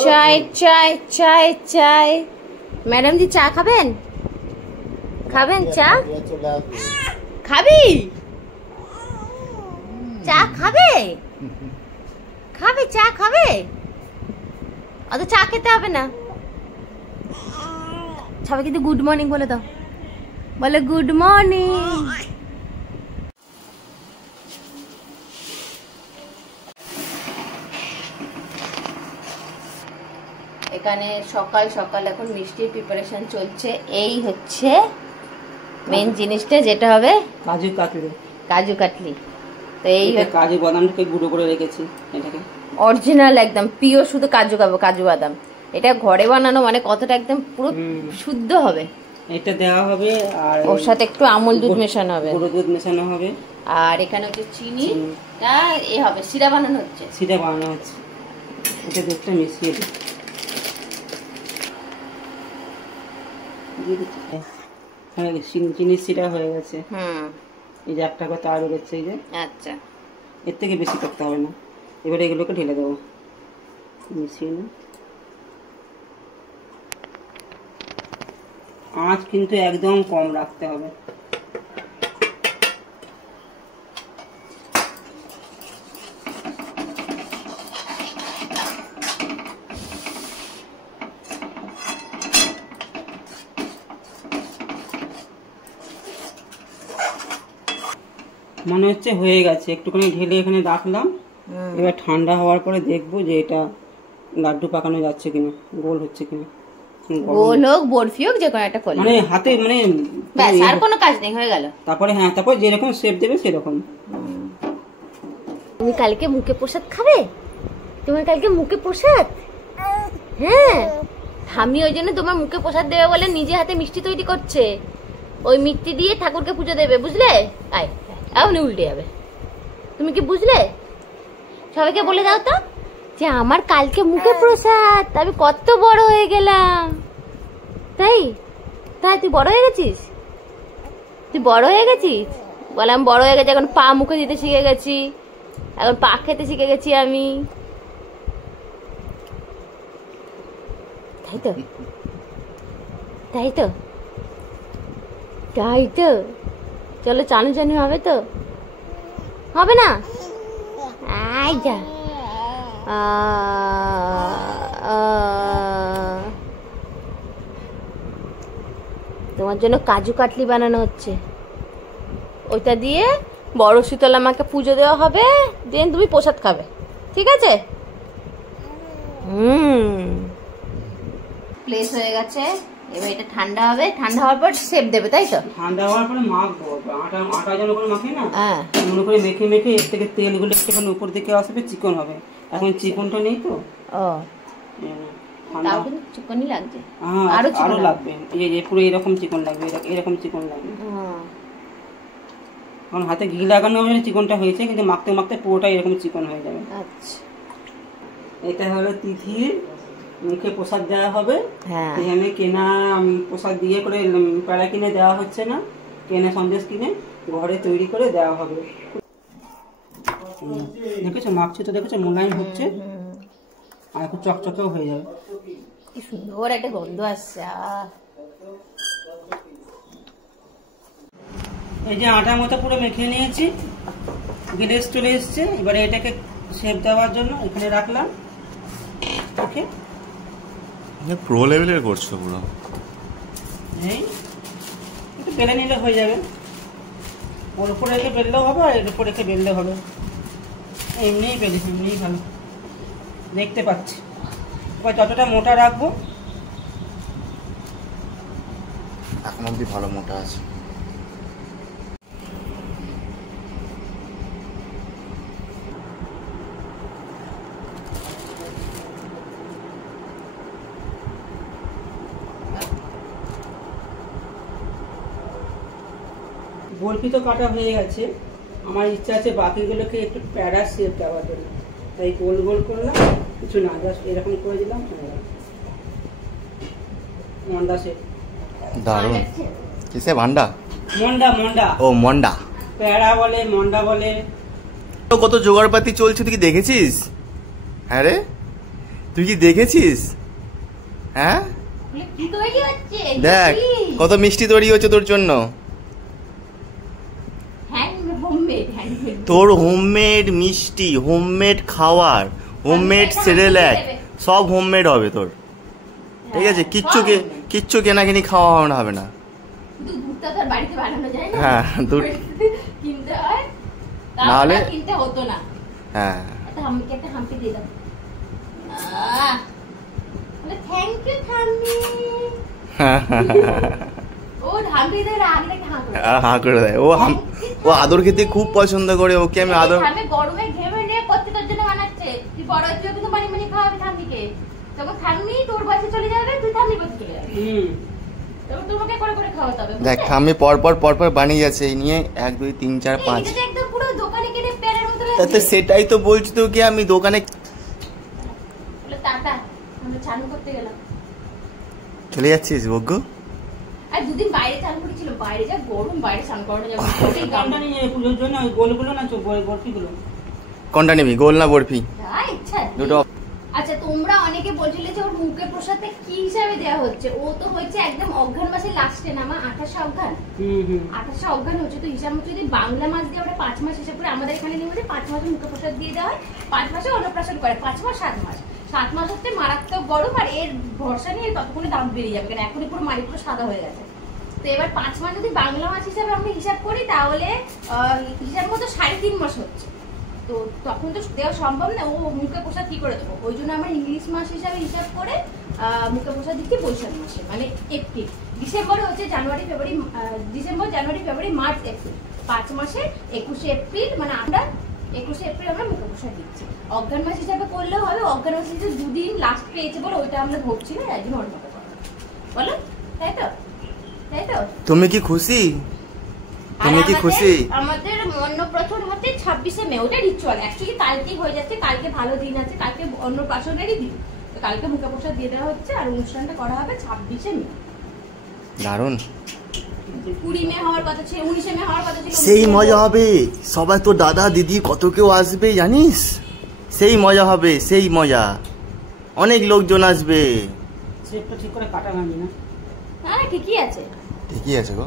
চাই চাই চাই চাই। ম্যাডাম জি চা খাবেন? খাবেন চা? খাবি? চা খাবে? খাবে চা খাবে? অত চা খেতে হবে না। সবাই কিন্তু গুড মর্নিং বলে দাও, বলে গুড মর্নিং। এখানে সকাল সকাল এখন মিষ্টির প্রিপারেশন চলছে। এই হচ্ছে মেন জিনিসটা, যেটা হবে কাজু কাটলি। কাজু কাটলি। তো এই কাজু বাদামটাকে গুঁড়ো করে রেখেছি, এটাকে অরিজিনাল একদম পিওর শুধু কাজু খাবো, কাজু বাদাম। এটা ঘরে বানানো মানে কতটা একদম পুরো শুদ্ধ হবে। এটা দেওয়া হবে আর ওর সাথে একটু আমুল দুধ মেশানো হবে, গুঁড়ো দুধ মেশানো হবে। আর এখানে হচ্ছে চিনিটা এ হবে, সিরা বানানো হচ্ছে। সিরা বানানো হচ্ছে, এটা দুধটা মিশিয়ে দিই। চিনির সিরা হয়ে গেছে। এই যে একটা করে তার বেরোচ্ছে, এই যে। আচ্ছা, এর থেকে বেশি করতে হবে না। এবারে এগুলোকে ঢেলে দেবো, মিশিয়ে নিই। আঁচ কিন্তু একদম কম রাখতে হবে। মনে হচ্ছে হয়ে গেছে, একটুখানি ঢেলে এখানে রাখলাম। এবার ঠান্ডা হওয়ার পরে দেখবো যে এটা লাড্ডু পাকানো যাচ্ছে কিনা, গোল হচ্ছে কিনা। গোল হোক বরফি হোক, যে কোনো একটা করলে মানে হাতে মানে ব্যাস, আর কোনো কাজ নেই, হয়ে গেল। তারপরে হ্যাঁ, তারপর যেরকম শেপ দেবে সেরকম। তুমি কালকে মুখে প্রসাদ খাবে? তোমার কালকে মুখে প্রসাদ? হ্যাঁ, আমি ওই জন্য তোমার মুখে প্রসাদ দেবে বলে নিজে হাতে মিষ্টি তৈরি করছে। ওই মিষ্টি দিয়ে ঠাকুরকে পুজো দেবে, বুঝলে? আয় এমনি উল্টে যাবে। তুমি কি বুঝলে? সবাইকে বলে দাও তো যে আমার কালকে মুখে প্রসাদ। আমি কত বড় হয়ে গেলাম। তাই তাই তুই বড় হয়ে গেছিস? তুই বড় হয়ে গেছিস? বলে আমি বড় হয়ে গেছি, এখন পা মুখে দিতে শিখে গেছি, এখন পা খেতে শিখে গেছি আমি। তাই তো, তাই তো, তাই তো। চলো চানু চানু হবে তো? হবে না? আই যা, তোমার জন্য কাজু কাটলি বানানো হচ্ছে। ওইটা দিয়ে বড় শীতলা মাকে পুজো দেওয়া হবে, দেন তুমি প্রসাদ খাবে, ঠিক আছে? প্লেস হয়ে গেছে, এবার এটা ঠান্ডা হবে। ঠান্ডা হওয়ার পর শেপ দেবে, তাই তো? ঠান্ডা হওয়ার পরে মাখবো। আটা যেন করে মাখি না, মনে করে মেখে মেখে এর থেকে তেলগুলো একটুখানি উপর দিকে আসবে, চিকন হবে। এখন চিকনটা নেই তো। তাও কিন্তু চিকনই লাগছে, আরো লাগবে। এই যে পুরো এরকম চিকন লাগবে, এরকম চিকন লাগবে। কারণ হাতে ঘি লাগানো হবে, চিকনটা হয়েছে, কিন্তু মাখতে মাখতে পুরোটা এরকম চিকন হয়ে যাবে। আচ্ছা, এটা হলো তিথির মুখে প্রসাদ দেওয়া হবে। এখানে কেনা প্রসাদ দিয়ে করে প্যাড়া কিনে দেওয়া হচ্ছে না, কেনা সন্দেশ কিনে ঘরে তৈরি করে দেওয়া হবে। দেখেছো মাখছি তো, দেখেছো মোলায়েম হচ্ছে, আর একটু চকচকেও হয়ে যাবে। কি সুন্দর একটা গন্ধ আসছে। এই যে আটার মতো পুরো মেখে নিয়েছি, গ্যাস চলে এসছে। এবারে এটাকে শেপ দেওয়ার জন্য এখানে রাখলাম। ওকে, প্রো লেভেলের করছো পুরো। এই একটু বেলে নিলে হয়ে যাবে। ওর উপরে রেখে বেললেও হবে, আর এর উপরে রেখে বেললেও হবে। এমনিই বেলি, এমনিই ভালো দেখতে পাচ্ছি। এবার যতটা মোটা রাখবো, এখন অব্দি ভালো মোটা আছে। বরফি তো কাটা হয়ে গেছে, আমার ইচ্ছা আছে বাকিগুলোকে একটু প্যারা শেপ দেওয়ার জন্য, তাই গোল গোল করলাম। কিছু না, জাস্ট এরকম করে দিলাম, মন্ডা শেপ। দারুণ। কিসে ভান্ডা? মন্ডা, মন্ডা। ও মন্ডা, প্যারা বলে, মন্ডা বলে। কত জোগাড়পাতি চলছে তুই কি দেখেছিস? হ্যাঁ রে, তুই কি দেখেছিস? হ্যাঁ কি তৈরি হচ্ছে দেখ কত মিষ্টি তৈরি হচ্ছে তোর জন্য। তোর হোমমেড মিষ্টি, হোমমেড খাবার, হোমমেড সেরেল্যাক সব হোমমেড হবে তোর, ঠিক আছে? কিচ্ছু কেনাকিনি খাওয়া হবে না। দুধটা তো বাড়িতে বানানো যায় না। হ্যাঁ দুধ কিনতে হয়, নাহলে কিনতে হতো না। হ্যাঁ একটা হাম্পি দিয়ে দাও। থ্যাংক ইউ ঠাম্মি। ও হাম্পি দেয় আগে হাঁ করে দেয়। ও আদর খেতে খুব পছন্দ করে, ওকে আমি আদর। আমি গরমে ঘেমে নিয়ে প্রত্যেকের জন্য বানাচ্ছে। তুই বড় হচ্ছে কিন্তু মানি মানি খাওয়াবি ঠাম্মিকে। তখন ঠাম্মি তোর বাসে চলে যাবে, তুই ঠাম্মির বাসে চলে যাবি। তখন তোমাকে করে করে খাওয়াতে হবে। দেখ ঠাম্মি পরপর বানিয়ে যাচ্ছে এই নিয়ে 1 2 3 4 5। এটা একদম পুরো দোকানে কিনে প্যারের মতো লাগছে। সেটাই তো বলছি তোকে আমি দোকানে। টাটা, আমরা চালু করতে গেলাম। চলে যাচ্ছিস বগ্গ? আর দুদিন বাইরে চালু করেছিল, বাইরে যা গরম, বাইরে স্নান করানো যাবে না। ওই গামটা নিয়ে পুজোর জন্য ওই গোলগুলো না বরফিগুলো। কোনটা নিবি, গোল না বরফি? ইচ্ছা দুটো। আচ্ছা তোমরা অনেকে বলছিলে যে ওর মুখের প্রসাদে কি হিসাবে দেওয়া হচ্ছে। ও তো হচ্ছে একদম অঘ্রান মাসের লাস্টে না মা, 28 অঘ্রান। 28 অঘ্রান হচ্ছে, তো হিসাব মতো যদি বাংলা মাস দিয়ে আমরা 5 মাস হিসাব করে আমাদের এখানে নিয়ে 5 মাসে মুখের প্রসাদ দিয়ে দেওয়া হয়। 5 মাসে অন্নপ্রাশন করে, 5 মাস 7 মাস। 7 মাস হচ্ছে মারাত্মক গরম, আর এর ভরসা নিয়ে ততক্ষণে দাম বেরিয়ে যাবে, কারণ এখনই পুরো মারি পুরো সাদা হয়ে গেছে। তো এবার 5 মাস যদি বাংলা মাস হিসাবে আমরা হিসাব করি, তাহলে হিসাব মতো 3.5 মাস হচ্ছে। তো তখন তো দেওয়া সম্ভব না, ও মুখে প্রসাদ কি করে দেবো? ওই জন্য আমরা ইংলিশ মাস হিসাবে হিসাব করে মুখে প্রসাদ দিচ্ছি বৈশাখ মাসে, মানে এপ্রিল। ডিসেম্বরে হচ্ছে ডিসেম্বর, জানুয়ারি, ফেব্রুয়ারি, মার্চ, এপ্রিল। 5 মাসে 21 এপ্রিল, মানে আমরা 21 এপ্রিল আমরা মুখে প্রসাদ দিচ্ছি। অজ্ঞান মাস হিসাবে করলেও হবে। অজ্ঞান মাস হিসেবে 2 দিন লাস্ট পেয়েছে বলে ওইটা আমরা ধরছি না, একদিন অন্য কথা বলো, তাই তো? তুমি কি খুশি? আমাদের অন্নপ্রাশন হচ্ছে 26 মে, ওটা রিচুয়াল। অ্যাকচুয়ালি কালকেই হয়ে যাচ্ছে, কালকে ভালো দিন আছে, কালকে অন্নপ্রাশনেরই দিন। তো কালকে মুখে প্রসাদ দিয়ে দেওয়া হচ্ছে, আর অনুষ্ঠানটা করা হবে 26 মে। দারুণ। 20 মে হওয়ার কথা ছিল, 19 মে হওয়ার কথা ছিল। সেই মজা হবে, সবাই তো দাদা দিদি কত কেউ আসবে জানিস, সেই মজা হবে, সেই মজা। অনেক লোকজন আসবে। সেটা ঠিক করে কাটা ভাঙি না। হ্যাঁ ঠিকই আছে গো।